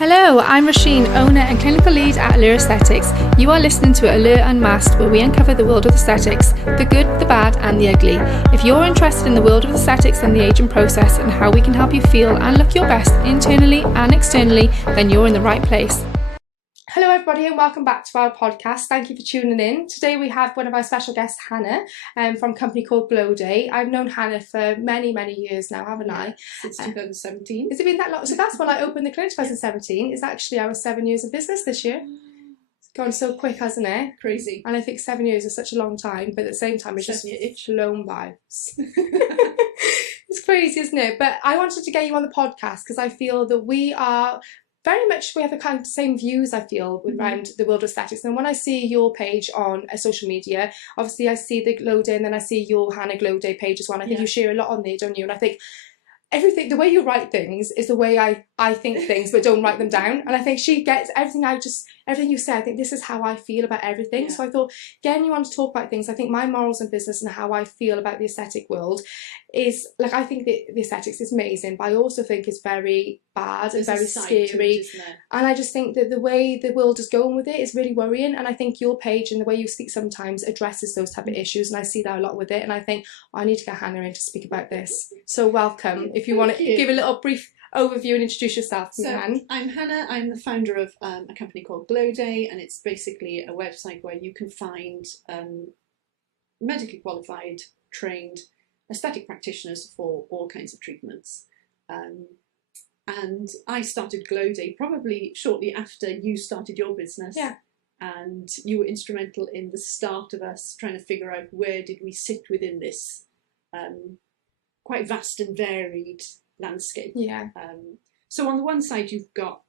Hello, I'm Roisin, owner and clinical lead at Allure Aesthetics. You are listening to Allure Unmasked, where we uncover the world of aesthetics, the good, the bad and the ugly. If you're interested in the world of aesthetics and the aging process and how we can help you feel and look your best internally and externally, then you're in the right place. Hello everybody and welcome back to our podcast. Thank you for tuning in. Today we have one of our special guests, Hannah, from a company called Glowday. I've known Hannah for many years now, haven't I? Since 2017. Has it been that long? So that's when I opened the clinic, 2017. It's actually our 7 years of business this year. It's gone so quick, hasn't it? Crazy. And I think 7 years is such a long time, but at the same time it's just flown by. It's crazy, isn't it? But I wanted to get you on the podcast because I feel that we have the kind of same views, I feel, around the world of aesthetics. And when I see your page on social media, obviously I see the Glowday and then I see your Hannah Glowday page as well. I think you share a lot on there, don't you? And I think everything, the way you write things is the way I think things but don't write them down. And I think she gets everything everything you say, I think this is how I feel about everything. So I thought getting you on to talk about things, I think my morals in business and how I feel about the aesthetic world is, like, I think the aesthetics is amazing, but I also think it's very bad and very scary. And I just think that the way the world is going with it is really worrying. And I think your page and the way you speak sometimes addresses those type of issues. And I see that a lot with it. And I think I need to get Hannah in to speak about this. So welcome. If you want to give a little brief overview and introduce yourself. So I'm Hannah. I'm the founder of a company called Glowday, and it's basically a website where you can find medically qualified, trained aesthetic practitioners for all kinds of treatments. And I started Glowday probably shortly after you started your business. Yeah. And you were instrumental in the start of us trying to figure out where did we sit within this quite vast and varied landscape. Yeah. So on the one side you've got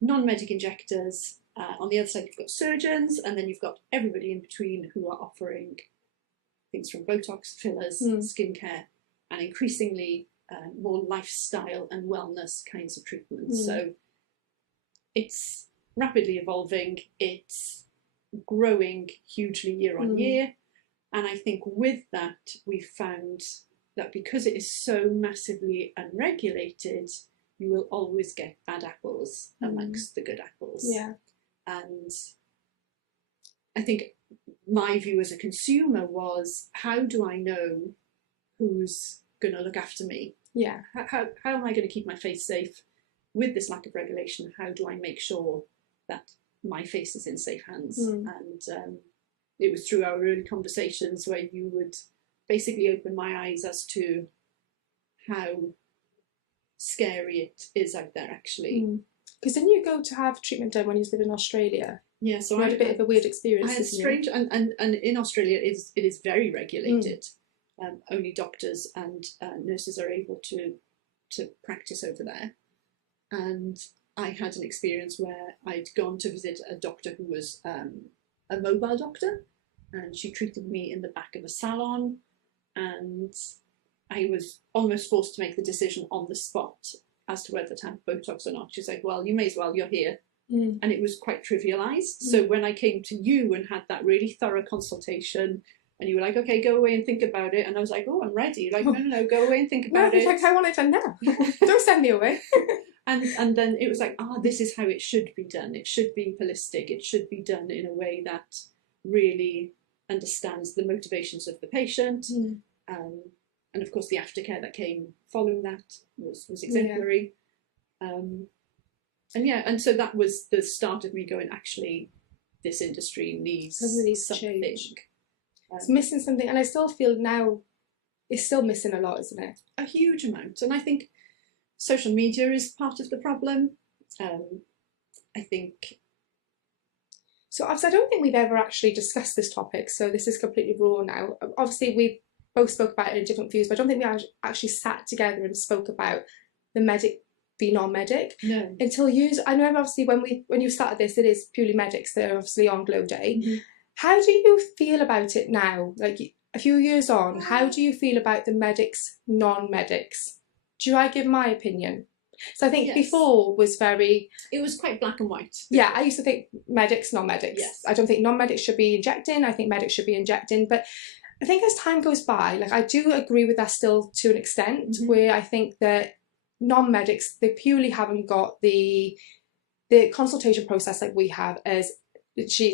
non-medic injectors, on the other side you've got surgeons, and then you've got everybody in between who are offering things from Botox, fillers, skincare, and increasingly more lifestyle and wellness kinds of treatments. So it's rapidly evolving, it's growing hugely year on year, and I think with that we've found that because it is so massively unregulated, you will always get bad apples amongst the good apples. Yeah. And I think my view as a consumer was, how do I know who's going to look after me? Yeah. How am I going to keep my face safe with this lack of regulation? How do I make sure that my face is in safe hands? And it was through our early conversations where you would basically open my eyes as to how scary it is out there, actually. Because didn't you go to have treatment done when you lived in Australia? Yeah, so I had a bit of a weird experience. I had strange, and in Australia it is very regulated. Only doctors and nurses are able to practice over there. And I had an experience where I'd gone to visit a doctor who was a mobile doctor, and she treated me in the back of a salon, and I was almost forced to make the decision on the spot as to whether to have Botox or not. She's like, well, you may as well, you're here. And it was quite trivialised. So when I came to you and had that really thorough consultation, and you were like, okay, go away and think about it. And I was like, oh, I'm ready. Like, no, go away and think about it. Like, I want it done now. Don't send me away. And then it was like, this is how it should be done. It should be holistic. It should be done in a way that really understands the motivations of the patient. And of course the aftercare that came following that was exemplary. And so that was the start of me going, actually, this industry needs something. Change. It's missing something, and I still feel now it's still missing a lot, isn't it? A huge amount. And I think social media is part of the problem. I think... So obviously I don't think we've ever actually discussed this topic, so this is completely raw now. Obviously we both spoke about it in different views, but I don't think we actually sat together and spoke about the medic v non-medic. No. Until years, I know obviously when you started this, it is purely medics that are obviously on Glowday. How do you feel about it now? Like a few years on, how do you feel about the medics, non-medics? Do I give my opinion? So I think before was it was quite black and white. Yeah, I used to think medics, non-medics. Yes. I don't think non-medics should be injecting. I think medics should be injecting. But I think as time goes by, like I do agree with that still to an extent, where I think that non-medics, they purely haven't got the consultation process like we have, as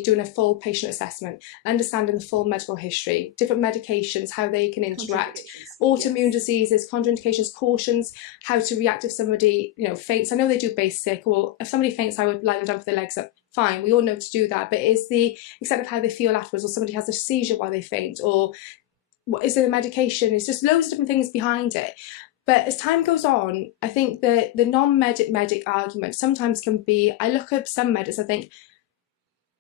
doing a full patient assessment, understanding the full medical history, different medications, how they can interact, autoimmune diseases, contraindications, cautions, how to react if somebody, you know, faints. I know they do basic, or if somebody faints, I would lie them down with their legs up. Fine, we all know to do that, but is the extent of how they feel afterwards, or somebody has a seizure while they faint, or what is there a medication? It's just loads of different things behind it. But as time goes on, I think that the non-medic argument sometimes can be, I look at some medics, I think,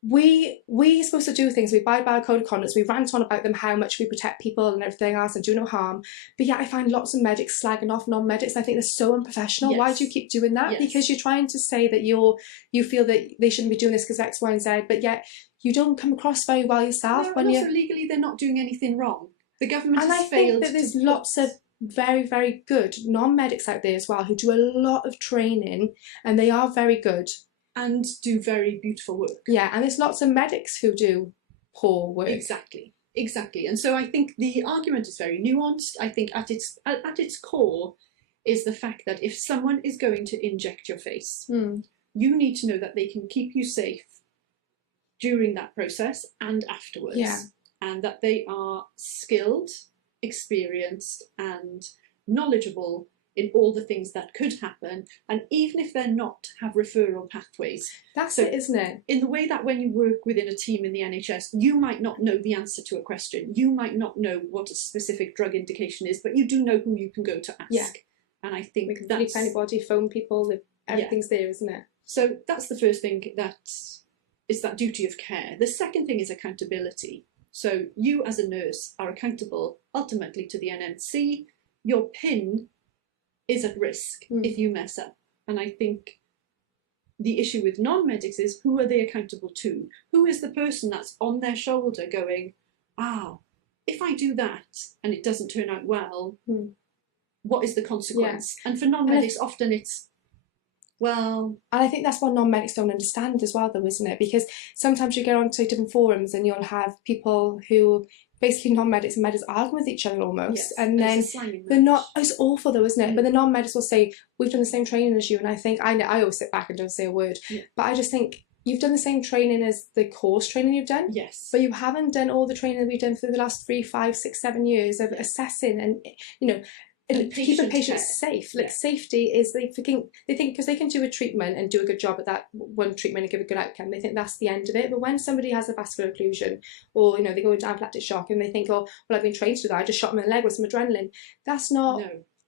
we're supposed to do things, we abide by our code of conduct, we rant on about them, how much we protect people and everything else and do no harm, but yeah, I find lots of medics slagging off non-medics. I think they're so unprofessional. Yes. Why do you keep doing that? Yes. Because you're trying to say that you feel that they shouldn't be doing this because X, Y and Z, but yet you don't come across very well yourself. No, when and also legally they're not doing anything wrong. The government has failed. And I think that there's lots of very, very good non-medics out there as well who do a lot of training, and they are very good. And do very beautiful work. Yeah, and there's lots of medics who do poor work. Exactly. And so I think the argument is very nuanced. I think at its core is the fact that if someone is going to inject your face, you need to know that they can keep you safe during that process and afterwards. Yeah. And that they are skilled, experienced, and knowledgeable in all the things that could happen, and even if they're not, have referral pathways. That's it, isn't it? In the way that when you work within a team in the NHS, you might not know the answer to a question, you might not know what a specific drug indication is, but you do know who you can go to ask. Yeah. And I think we can speak to anybody, phone people, everything's there, isn't it? So that's the first thing, that is that duty of care. The second thing is accountability. So you as a nurse are accountable ultimately to the NMC. Your PIN is at risk if you mess up. And I think the issue with non-medics is, who are they accountable to? Who is the person that's on their shoulder going, if I do that and it doesn't turn out well, what is the consequence? Yeah. And for non-medics, often it's, well... And I think that's what non-medics don't understand as well, though, isn't it? Because sometimes you get onto different forums and you'll have people who... basically non-medics and medics arguing with each other almost. Yes, and then they're not, it's awful though, isn't it? But the non-medics will say, we've done the same training as you, and I think, I always sit back and don't say a word, but I just think, you've done the same training as the course training you've done, yes, but you haven't done all the training that we've done for the last 3, 5, 6, 7 years of assessing and, you know, and keeping patients safe. Like safety is, they think because they can do a treatment and do a good job at that one treatment and give a good outcome, they think that's the end of it. But when somebody has a vascular occlusion, or you know, they go into anaphylactic shock and they think, oh well, I've been trained to do that, I just shot them in the leg with some adrenaline. That's not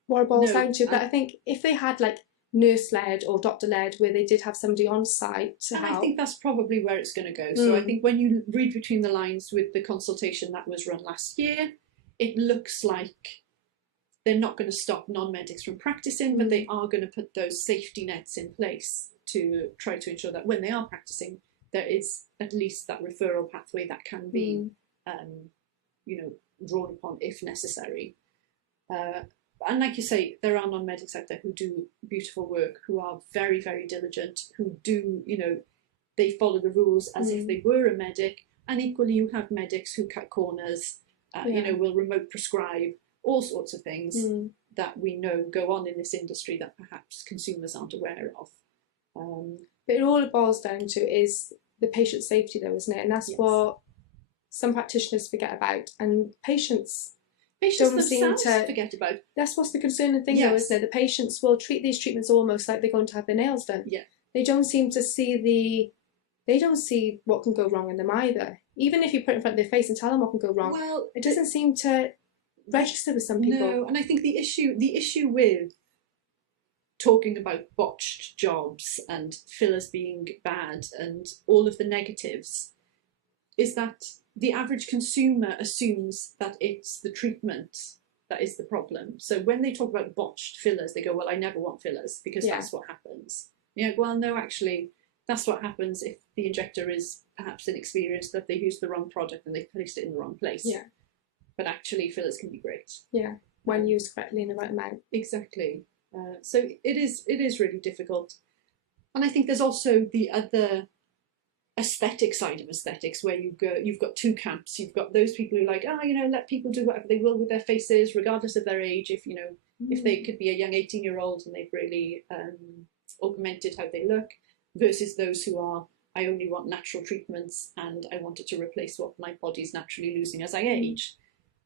what it boils down to. But I think if they had like nurse-led or doctor-led, where they did have somebody on site to help. I think that's probably where it's going to go. So I think when you read between the lines with the consultation that was run last year, it looks like they're not going to stop non-medics from practicing, but they are going to put those safety nets in place to try to ensure that when they are practicing, there is at least that referral pathway that can be, you know, drawn upon if necessary. And like you say, there are non-medics out there who do beautiful work, who are very, very diligent, who do, you know, they follow the rules as if they were a medic. And equally, you have medics who cut corners, you know, will remote prescribe, all sorts of things that we know go on in this industry that perhaps consumers aren't aware of. But all it boils down to is the patient safety though, isn't it? And that's what some practitioners forget about. And patients don't seem to forget about. That's what's the concerning thing though, isn't it? The patients will treat these treatments almost like they're going to have their nails done. Yeah. They don't seem to see they don't see what can go wrong in them either. Even if you put it in front of their face and tell them what can go wrong, well, it doesn't seem to register with some people. No, and I think the issue with talking about botched jobs and fillers being bad and all of the negatives is that the average consumer assumes that it's the treatment that is the problem. So when they talk about botched fillers, they go, well, I never want fillers because that's what happens. Yeah, well, no, actually, that's what happens if the injector is perhaps inexperienced, that they used the wrong product and they placed it in the wrong place. Yeah. But actually, fillers can be great. Yeah, when used correctly in the right amount. Exactly. So it is really difficult. And I think there's also the other aesthetic side of aesthetics, where you've got two camps. You've got those people who are like, you know, let people do whatever they will with their faces, regardless of their age. If, you know, If they could be a young 18-year-old and they've really augmented how they look, versus those who are, I only want natural treatments and I want it to replace what my body's naturally losing as I age.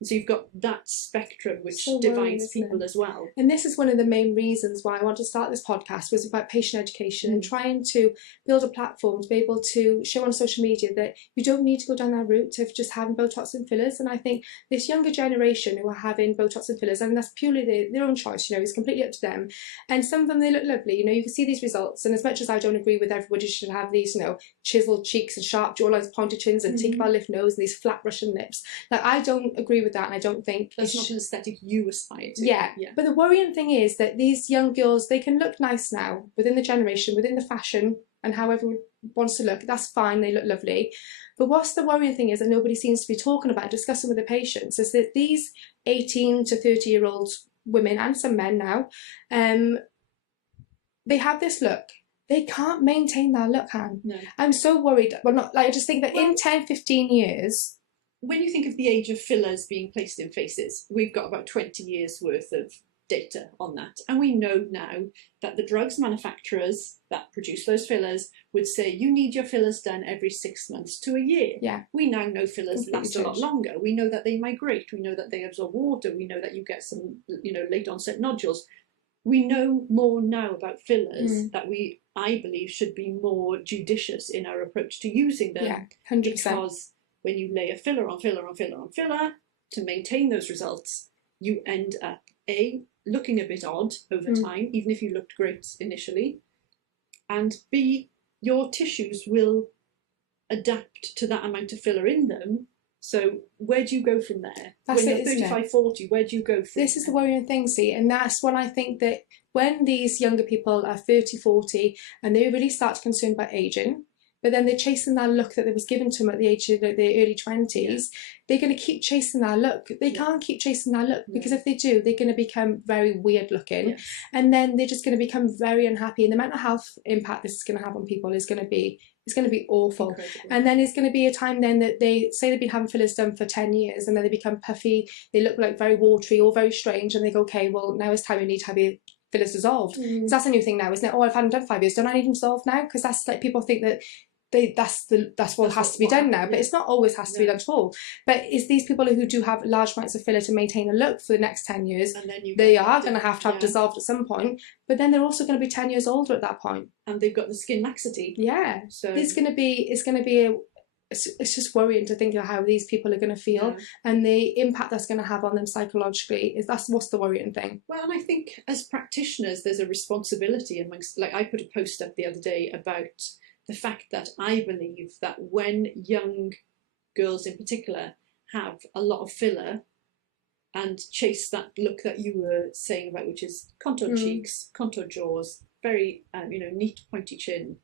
And so you've got that spectrum which divides people as well. And this is one of the main reasons why I want to start this podcast, was about patient education and trying to build a platform to be able to show on social media that you don't need to go down that route of just having Botox and fillers. And I think this younger generation who are having Botox and fillers, and that's purely their own choice, you know, it's completely up to them. And some of them, they look lovely, you know, you can see these results. And as much as I don't agree with everybody should have these, you know, chiseled cheeks and sharp jawlines, pointed chins and Tinkerbell lift nose and these flat Russian lips, like I don't agree with that, and I don't think that's not an aesthetic you aspire to. Yeah. But the worrying thing is that these young girls, they can look nice now within the generation, within the fashion, and how everyone wants to look. That's fine, they look lovely. But what's the worrying thing is that nobody seems to be talking about, discussing with the patients, is that these 18 to 30-year-old women, and some men now, they have this look. They can't maintain that look, Han. No. I'm so worried. Well, not like, I just think that in 10, 15 years, when you think of the age of fillers being placed in faces, we've got about 20 years worth of data on that. And we know now that the drugs manufacturers that produce those fillers would say you need your fillers done every 6 months to a year. Yeah. We now know fillers last a lot longer. We know that they migrate. We know that they absorb water. We know that you get some, you know, late onset nodules. We know more now about fillers that I believe, should be more judicious in our approach to using them. Yeah, 100%. Because when you lay a filler on filler on filler on filler to maintain those results, you end up A, looking a bit odd over time, even if you looked great initially, and B, your tissues will adapt to that amount of filler in them. So where do you go from there? That's when it, you're 35, 40, where do you go from This is the worrying thing, see, and that's when I think that when these younger people are 30, 40, and they really start to concern about ageing, but then they're chasing that look that was given to them at the age of their early 20s, they're going to keep chasing that look. They can't keep chasing that look, because if they do, they're going to become very weird looking, and then they're just going to become very unhappy, and the mental health impact this is going to have on people is going to be awful. Incredible. And then there's going to be a time then that they say they've been having fillers done for 10 years, and then they become puffy, they look like very watery or very strange, and they go, okay, well, now it's time you need to have your fillers dissolved. So that's a new thing now, isn't it? Oh, I've had them done 5 years, don't I need them dissolved now? Because that's like, people think that that's what has to be done now, but it's not always has to be done at all. But it's these people who do have large amounts of filler to maintain a look for the next 10 years, and then they are going to have dissolved at some point, but then they're also going to be 10 years older at that point, and they've got the skin laxity. So it's going to be it's just worrying to think of how these people are going to feel and the impact that's going to have on them psychologically. That's what's the worrying thing. Well, and I think as practitioners there's a responsibility amongst, like, I put a post up the other day about the fact that I believe that when young girls in particular have a lot of filler and chase that look that you were saying about, which is contoured cheeks, contoured jaws, very neat pointy chin,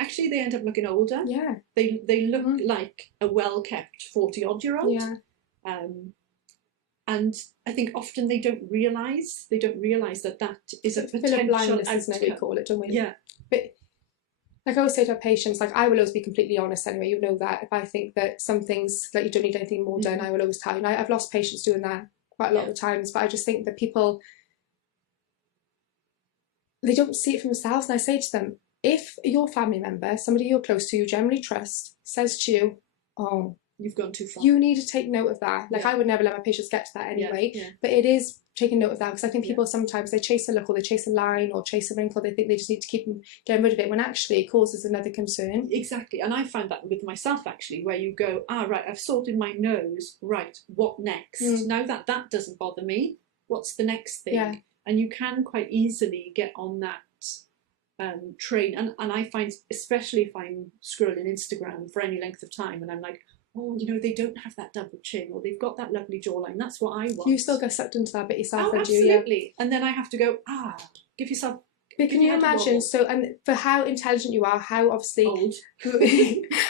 actually they end up looking older. Yeah. They look like a well-kept 40-odd-year-old. Yeah. And I think often they don't realise that is a potential blindness, isn't it, we call it, don't we? Yeah. But like I always say to our patients, like, I will always be completely honest anyway, you know that. If I think that some things, like, you don't need anything more done, I will always tell you. And I've lost patients doing that quite a lot of times, but I just think that people, they don't see it for themselves. And I say to them, if your family member, somebody you're close to, you generally trust, says to you, oh, you've gone too far, you need to take note of that. Like, I would never let my patients get to that anyway, but it is taking note of that, because I think people sometimes they chase a look, or they chase a line, or chase a wrinkle, they think they just need to keep them getting rid of it, when actually it causes another concern. Exactly. And I find that with myself, actually, where you go, right, I've sorted my nose, right, what next? Now that doesn't bother me, what's the next thing? And you can quite easily get on that train, and I find, especially if I'm scrolling Instagram for any length of time and I'm like, oh, they don't have that double chin, or they've got that lovely jawline, that's what I want. You still get sucked into that bit yourself, oh, absolutely. And then I have to go, give yourself. But can you imagine, so, and for how intelligent you are, how obviously old.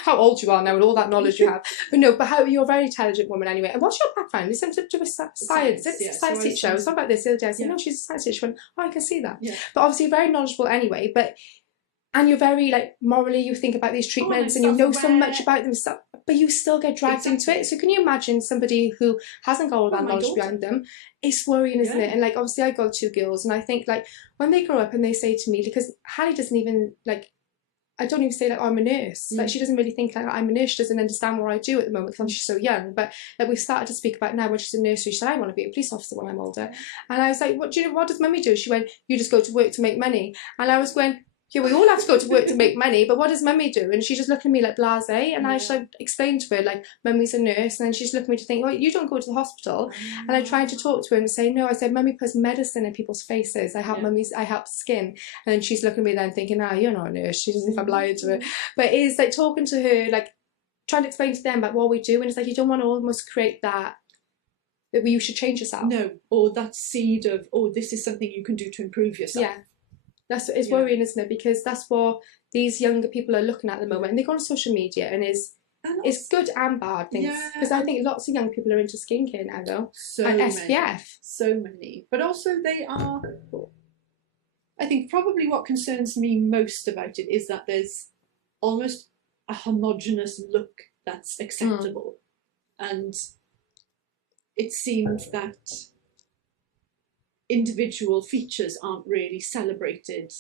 how old you are now with all that knowledge you have, but how you're a very intelligent woman anyway. And what's your background? It's something to do with science. It's a science teacher. I was talking about this the other day. I said, no, she's a science teacher. She went, oh, I can see that. But obviously you're very knowledgeable anyway. But and you're very like morally, you think about these treatments and you know so much about them, but you still get dragged into it. So can you imagine somebody who hasn't got all that knowledge behind them? It's worrying, isn't it? And like obviously I've got 2 girls, and I think like when they grow up and they say to me, because Hallie doesn't even like, I don't even say like, oh, I'm a nurse. Like she doesn't really think like I'm a nurse. She doesn't understand what I do at the moment because she's so young. But like we've started to speak about now when she's in nursery. She said, I want to be a police officer when I'm older. And I was like, what do you know? What does mummy do? She went, you just go to work to make money. And I was going, yeah, we all have to go to work to make money, but what does mummy do? And she just looked at me like blasé, and I just like explained to her like mummy's a nurse, and then she's looking at me to think, well, you don't go to the hospital. And I tried to talk to her and say, no, I said mummy puts medicine in people's faces. I help I help skin. And then she's looking at me then thinking, you're not a nurse. She doesn't think I'm lying to her. But it's like talking to her, like trying to explain to them about what we do, and it's like you don't want to almost create that you should change yourself. No, or that seed of, oh, this is something you can do to improve yourself. Yeah. It's worrying, isn't it? Because that's what these younger people are looking at the moment, and they go on social media, and it's good and bad things. Because I think lots of young people are into skincare now, though, and SPF. So many, but also they are. I think probably what concerns me most about it is that there's almost a homogenous look that's acceptable, and it seems that individual features aren't really celebrated.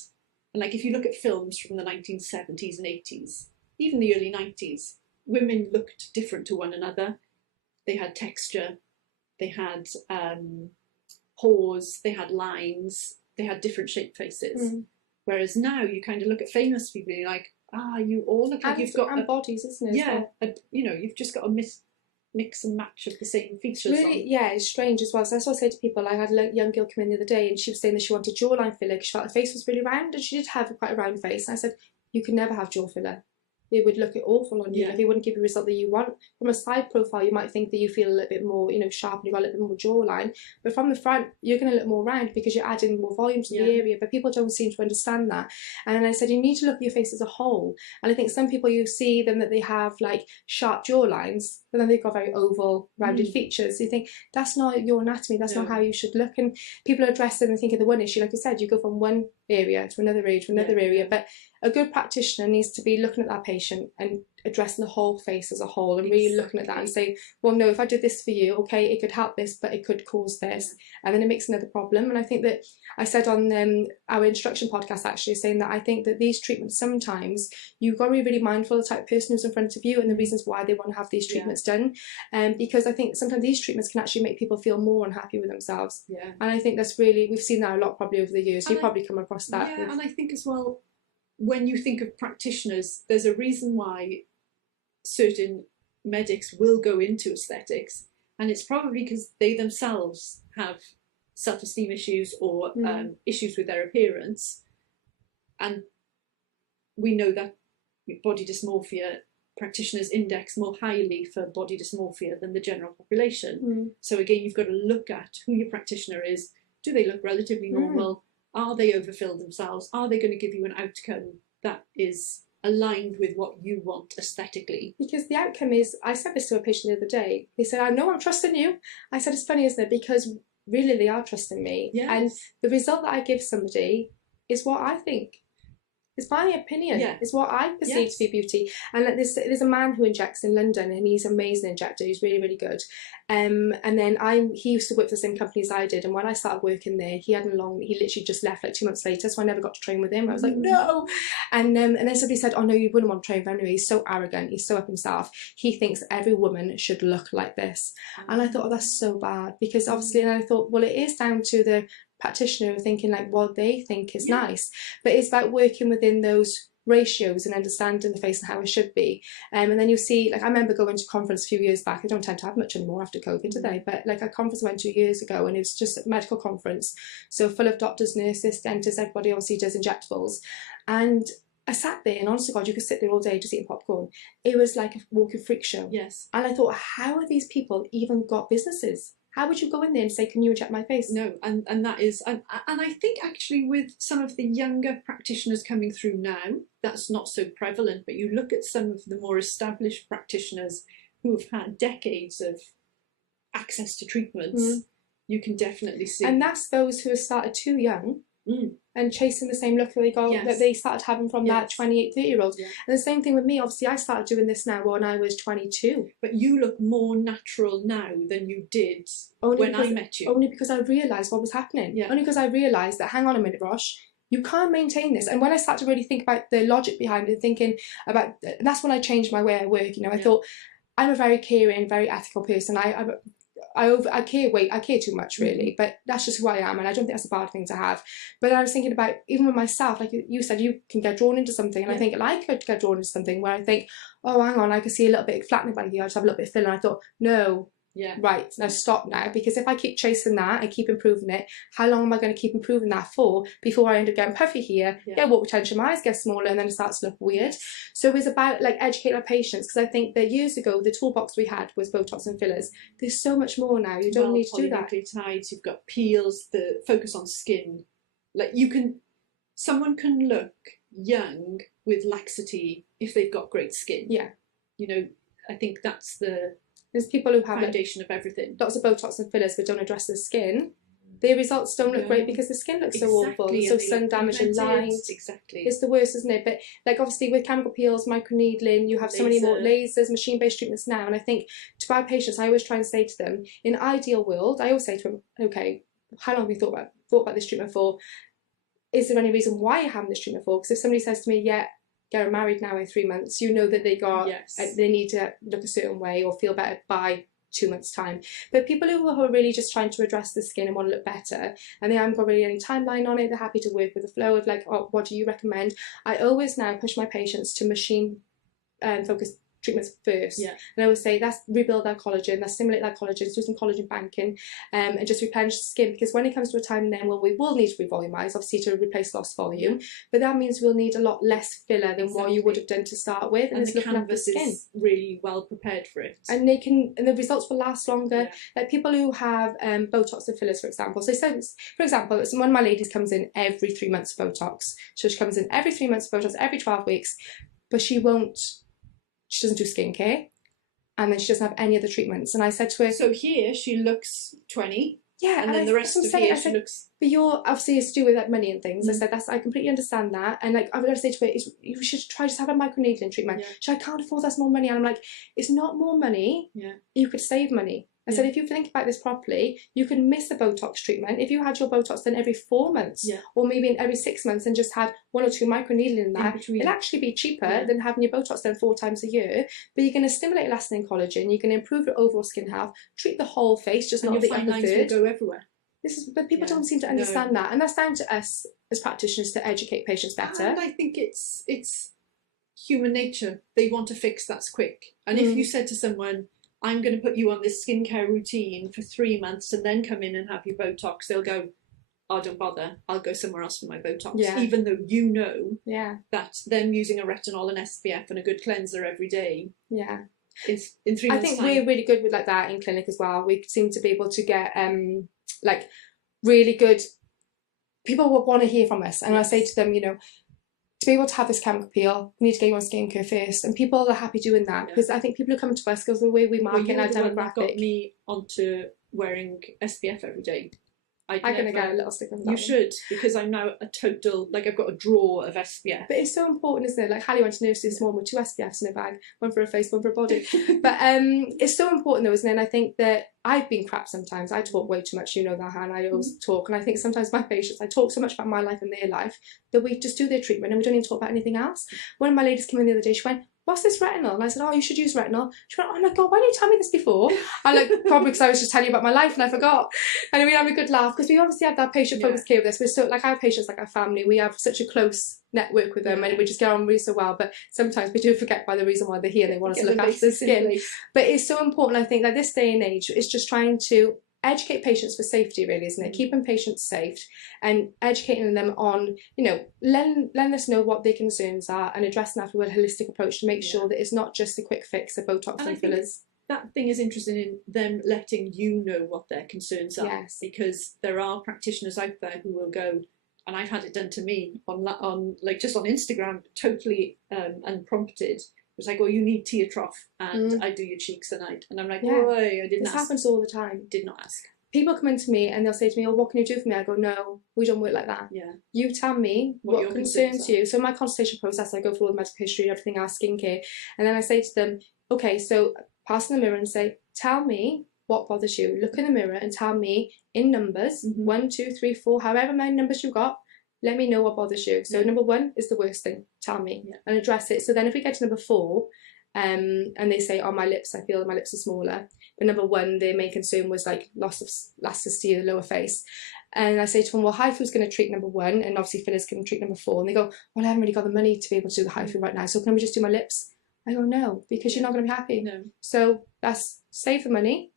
And like if you look at films from the 1970s and 80s, even the early 90s, women looked different to one another. They had texture, they had pores, they had lines, they had different shaped faces. Whereas now you kind of look at famous people and you're like, you all look like you've got bodies, isn't it? Yeah, you've just got a mix and match of the same features. Really, yeah, it's strange as well. So that's what I say to people. I had a young girl come in the other day, and she was saying that she wanted jawline filler because she felt her face was really round, and she did have quite a round face. And I said, you can never have jaw filler. It would look awful on you. Like it wouldn't give you the result that you want. From a side profile, you might think that you feel a little bit more, sharp, and you've got a little bit more jawline. But from the front, you're going to look more round because you're adding more volume to the area. But people don't seem to understand that. And then I said, you need to look at your face as a whole. And I think some people, you see them that they have like sharp jawlines, but then they've got very oval, rounded features. So you think that's not your anatomy. That's not how you should look. And people are addressing and thinking the one issue, like you said, you go from one area to another area to another area. But a good practitioner needs to be looking at that patient and addressing the whole face as a whole, and really looking at that and say, well, no, if I did this for you, okay, it could help this, but it could cause this, and then it makes another problem. And I think that I said on our instruction podcast actually, saying that I think that these treatments, sometimes you've got to be really mindful of the type of person who's in front of you and the reasons why they want to have these treatments done, because I think sometimes these treatments can actually make people feel more unhappy with themselves. And I think that's really, we've seen that a lot probably over the years. You've probably come across that. And I think as well, when you think of practitioners, there's a reason why certain medics will go into aesthetics, and it's probably because they themselves have self-esteem issues or issues with their appearance, and we know that body dysmorphia practitioners index more highly for body dysmorphia than the general population. So again, you've got to look at who your practitioner is. Do they look relatively normal? Are they overfilled themselves? Are they going to give you an outcome that is aligned with what you want aesthetically? Because the outcome is, I said this to a patient the other day, they said, I know I'm trusting you. I said, it's funny, isn't it? Because really they are trusting me. And the result that I give somebody is what I think. It's my opinion. It's what I perceive to be beauty. And like there's a man who injects in London, and he's an amazing injector. He's really, really good. And then he used to work for the same company as I did. And when I started working there, he literally just left like 2 months later. So I never got to train with him. I was like, no. And then somebody said, oh no, you wouldn't want to train with him anyway. He's so arrogant. He's so up himself. He thinks every woman should look like this. And I thought, oh, that's so bad. Because obviously, and I thought, well, it is down to the practitioner thinking like what they think is nice, but it's about working within those ratios and understanding the face and how it should be. And then you see, like I remember going to a conference a few years back. I don't tend to have much anymore after COVID today, but like a conference I went 2 years ago, and it was just a medical conference, so full of doctors, nurses, dentists, everybody obviously does injectables. And I sat there, and honestly God, you could sit there all day just eating popcorn. It was like a walking freak show. And I thought, how are these people even got businesses? How would you go in there and say, can you inject my face? No, and that is, and I think actually with some of the younger practitioners coming through now, that's not so prevalent, but you look at some of the more established practitioners who have had decades of access to treatments, you can definitely see. And that's those who have started too young, and chasing the same look that they started having from that 28, 30-year-old. Yeah. And the same thing with me. Obviously, I started doing this now when I was 22. But you look more natural now than you did when I met you. Only because I realised what was happening. Yeah. Only because I realised that, hang on a minute, Rosh, you can't maintain this. And when I started to really think about the logic behind it, thinking about, and that's when I changed my way of work. I thought, I'm a very caring, very ethical person. I care too much, really, but that's just who I am, and I don't think that's a bad thing to have. But I was thinking about, even with myself, like you said, you can get drawn into something, and I think I could get drawn into something where I think, oh, hang on, I can see a little bit flattening by here, I just have a little bit of filler, and I thought, no, right, now stop now, because if I keep chasing that and keep improving it, how long am I going to keep improving that for before I end up getting puffy here, what retention, my eyes get smaller, and then it starts to look weird. So it was about like educating our patients, because I think that years ago the toolbox we had was Botox and fillers. There's so much more now. You don't need to do that. Polynucleotides, you've got peels, the focus on skin. Like someone can look young with laxity if they've got great skin. Yeah. I think that's there's people who have foundation of everything. Lots of Botox and fillers but don't address the skin. Their results don't look great because the skin looks so awful, so sun damage and lines. Exactly. It's the worst, isn't it? But like obviously with chemical peels, microneedling, you have so many more lasers, machine-based treatments now. And I think to our patients, I always try and say to them, in an ideal world, I always say to them, okay, how long have you thought about this treatment for? Is there any reason why you're having this treatment for? Because if somebody says to me, get married now in 3 months, you know that they need to look a certain way or feel better by 2 months' time. But people who are really just trying to address the skin and want to look better, and they haven't got really any timeline on it, they're happy to work with the flow of like, oh, what do you recommend? I always now push my patients to machine focused treatments first. And I always say that's rebuild that collagen, that's stimulate that collagen, do some collagen banking, and just replenish the skin, because when it comes to a time then when we will need to revolumize, obviously to replace lost volume, but that means we'll need a lot less filler than what you would have done to start with, and it's the looking at the canvas skin. is really well prepared for it, and the results will last longer. Like people who have Botox and fillers, for example, for example, one of my ladies comes in every 3 months for Botox, so she comes in every 3 months for Botox, every 12 weeks, but she doesn't do skincare, and then she doesn't have any other treatments. And I said to her, so here she looks 20, and then the rest of here she looks. But you're obviously it's to do with like money and things. I said I completely understand that, and like I would say to her, you should try just have a microneedling treatment. She I can't afford that's more money, and I'm like, it's not more money. You could save money. I said, if you think about this properly, you can miss the Botox treatment. If you had your Botox done every 4 months, or maybe every 6 months, and just had 1 or 2 microneedling in that, it'd actually be cheaper than having your Botox done 4 times a year. But you're going to stimulate elastin and collagen, you can improve your overall skin health, treat the whole face, just not the upper third. Will go everywhere. But people don't seem to understand that, and that's down to us as practitioners to educate patients better. And I think it's human nature. They want to fix that's quick. And if you said to someone, I'm going to put you on this skincare routine for 3 months and then come in and have your Botox, they'll go, oh, don't bother, I'll go somewhere else for my Botox. Even though you know that them using a retinol and SPF and a good cleanser every day. In 3 months' I think we're really good with like that in clinic as well. We seem to be able to get like really good, people will want to hear from us, and I say to them, to be able to have this chemical peel, you need to get you on skincare first, and people are happy doing that because I think people who come to us because the way we market our demographic. Got me onto wearing SPF every day. I'm going to get a little stick on that. You should, because I'm now a total, like I've got a drawer of SPF. But it's so important, isn't it? Like Hallie went to nursery this morning with 2 SPFs in her bag, one for her face, one for her body. But it's so important though, isn't it? And I think that I've been crap sometimes. I talk way too much, you know that, Hannah. I always talk, and I think sometimes my patients, I talk so much about my life and their life that we just do their treatment and we don't even talk about anything else. One of my ladies came in the other day, she went, what's this retinol? And I said, oh, you should use retinol. She went, oh my God, why didn't you tell me this before? I'm like, probably because I was just telling you about my life and I forgot. And we have a good laugh because we obviously have that patient-focused care with this. We're so, like our patients, like our family, we have such a close network with them and we just get on really so well. But sometimes we do forget by the reason why they're here. They want us to look after the skin. But it's so important, I think, that this day and age is just trying to educate patients for safety, really, isn't it? Keeping patients safe and educating them on, letting us know what their concerns are and addressing that with a holistic approach to make sure that it's not just a quick fix of Botox and fillers. That thing is interesting in them letting you know what their concerns are, because there are practitioners out there who will go, and I've had it done to me on like just on Instagram, totally unprompted. It was like, oh, you need tear trough, and I do your cheeks at night. And I'm like, oh, I didn't ask. This happens all the time. Did not ask. people come into me and they'll say to me, oh, what can you do for me? I go, no, we don't work like that. Yeah. You tell me what concerns you. So my consultation process, I go through all the medical history and everything, our skincare, and then I say to them, okay, so pass in the mirror and say, tell me what bothers you. Look in the mirror and tell me in numbers, 1, 2, 3, 4, however many numbers you got, let me know what bothers you. So number 1 is the worst thing, tell me, and address it. So then if we get to number 4, and they say, oh, my lips, I feel my lips are smaller. But number 1, their main concern was like loss of elasticity of the lower face. And I say to them, well, HIFU's going to treat number 1, and obviously fillers can treat number 4. And they go, well, I haven't really got the money to be able to do the HIFU right now, so can we just do my lips? I go, no, because you're not going to be happy. No. So that's save the money,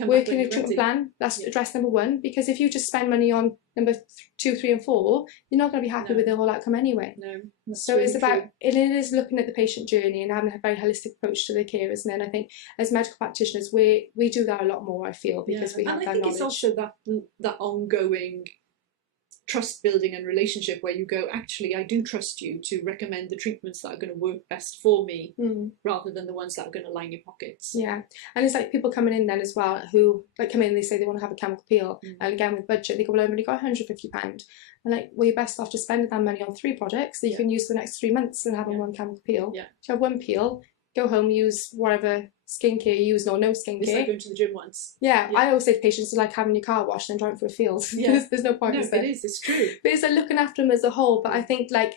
work in a treatment plan. That's address number 1, because if you just spend money on number 2, 3, and 4, you're not going to be happy with the whole outcome anyway. No. So really it's about it is looking at the patient journey and having a very holistic approach to the care, isn't it? And I think as medical practitioners, we do that a lot more. I feel because we have that knowledge. And I think it's also that ongoing trust building and relationship where you go, actually, I do trust you to recommend the treatments that are going to work best for me rather than the ones that are going to line your pockets. Yeah. And it's like people coming in then as well who like come in and they say they want to have a chemical peel, and again with budget they go, well, I've only got £150. And like, well, you're best off just spending that money on 3 products that you can use for the next 3 months and having 1 chemical peel. Yeah. So you have 1 peel, go home, use whatever skincare you use or no skincare. It's like going to the gym once. Yeah, I always say to patients, it's like having your car washed and driving for a field. There's no point. No, it is, it's true. But it's like looking after them as a whole. But I think like,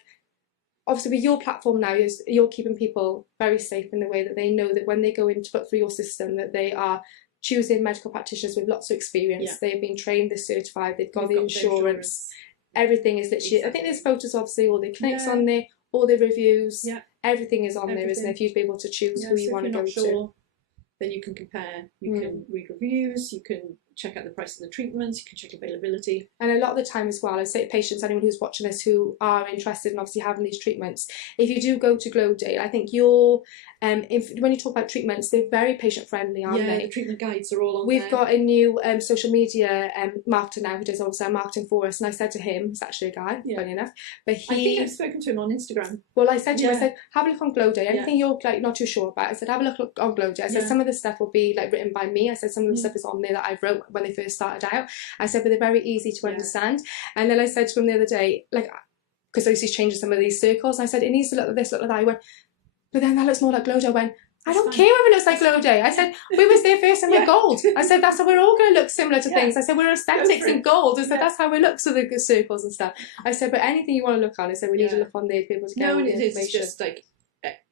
obviously with your platform now, you're keeping people very safe in the way that they know that when they go in to put through your system that they are choosing medical practitioners with lots of experience. They've been trained, they're certified, they've got the insurance. Everything is literally, I think there's photos obviously, all the clinics on there, all the reviews, everything is on there, isn't it? If you'd be able to choose who you want to go to. Then you can compare, you can read reviews, you can check out the price of the treatments, you can check availability. And a lot of the time as well, I say to patients, anyone who's watching this who are interested in obviously having these treatments, if you do go to Glowday, I think when you talk about treatments, they're very patient friendly, aren't they? The treatment guides are all on We've got a new social media marketer now who does obviously our marketing for us, and I said to him, he's actually a guy, funny enough, but I think I've spoken to him on Instagram. Well, I said to him, I said, have a look on Glowday, anything you're like not too sure about, I said, have a look on Glowday. I said, some of the stuff will be like written by me. I said, some of the stuff is on there that I wrote when they first started out. I said, but they're very easy to understand. And then I said to him the other day, like, because he's changing some of these circles, and I said, it needs to look like this, look like that. I went, but then that looks more like Glowday. I went, I don't care if it looks like Glowday. I said, we was there first and we're gold. I said, that's how we're all going to look similar to things. I said, we're aesthetics in gold. I said, that's how we look, so the circles and stuff. I said, but anything you want to look on, I said, we need to look on there to be able to get all the information. It's just like,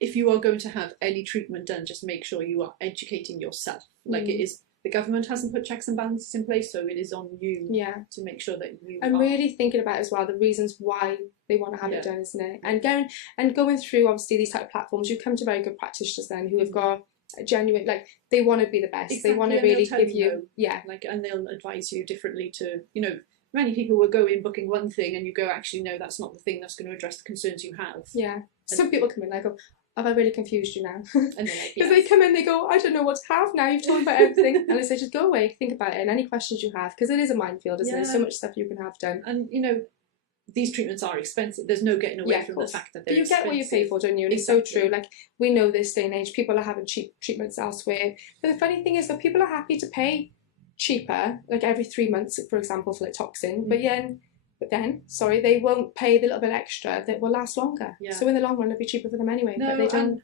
if you are going to have any treatment done, just make sure you are educating yourself. Like it is, the government hasn't put checks and balances in place, so it is on you to make sure that you are really thinking about as well the reasons why they want to have it done, isn't it? And going through obviously these type of platforms, you come to very good practitioners then who have got a genuine, like, they want to be the best. Exactly, they want to really give you and they'll advise you differently to, you know, many people will go in booking one thing and you go, actually no, that's not the thing that's going to address the concerns you have. Some people come in and I go, have I really confused you now? And because they come in, they go, I don't know what to have now, you've told me about everything. And I say, just go away, think about it, and any questions you have, because it is a minefield, isn't it? There's so much stuff you can have done. And you know, these treatments are expensive. There's no getting away from the fact that they're expensive. You get what you pay for, don't you? And it's so true. Like, we know this day and age, people are having cheap treatments elsewhere. But the funny thing is that people are happy to pay cheaper, like every 3 months, for example, for like toxin. But then, they won't pay the little bit extra that will last longer. So in the long run, it'll be cheaper for them anyway. No, but they don't.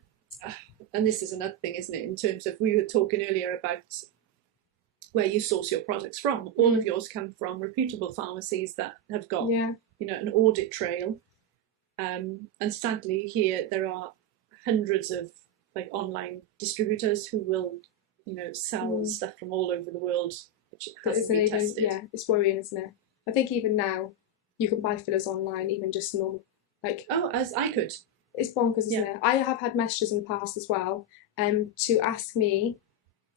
And this is another thing, isn't it? In terms of, we were talking earlier about where you source your products from. All of yours come from reputable pharmacies that have got, you know, an audit trail. And sadly, here there are hundreds of like online distributors who will, you know, sell stuff from all over the world, which hasn't been tested. Yeah, it's worrying, isn't it? I think even now, you can buy fillers online, even just normal, like... Oh, as I could. It's bonkers, isn't it? I have had messages in the past as well, to ask me,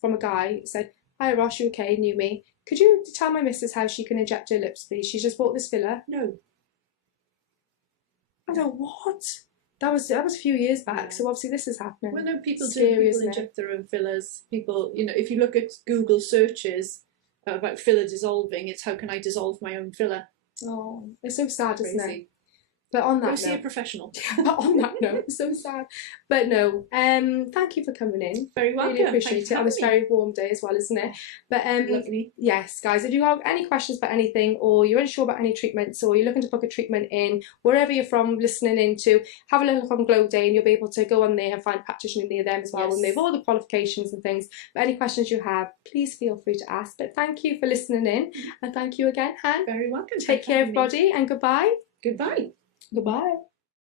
from a guy, said, hi Ross, you okay, knew me. Could you tell my missus how she can inject her lips, please? She's just bought this filler. No. I don't know, what? That was a few years back, so obviously this is happening. Well, no, people inject their own fillers. People, you know, if you look at Google searches about filler dissolving, it's how can I dissolve my own filler? Oh, it's so sad, isn't it? But on Go that see a note, professional. but on that note, it's so sad. But no, thank you for coming in. Very welcome. Really appreciate it on this very warm day as well, isn't it? But Lovely. yes, guys, if you have any questions about anything, or you're unsure about any treatments, or you're looking to book a treatment in wherever you're from, listening into, have a look on Glowday, and you'll be able to go on there and find a practitioner near them as well, Yes. and they have all the qualifications and things. But any questions you have, please feel free to ask. But thank you for listening in, and thank you again, Han. Very welcome. Take care, everybody, and goodbye. Goodbye. Goodbye.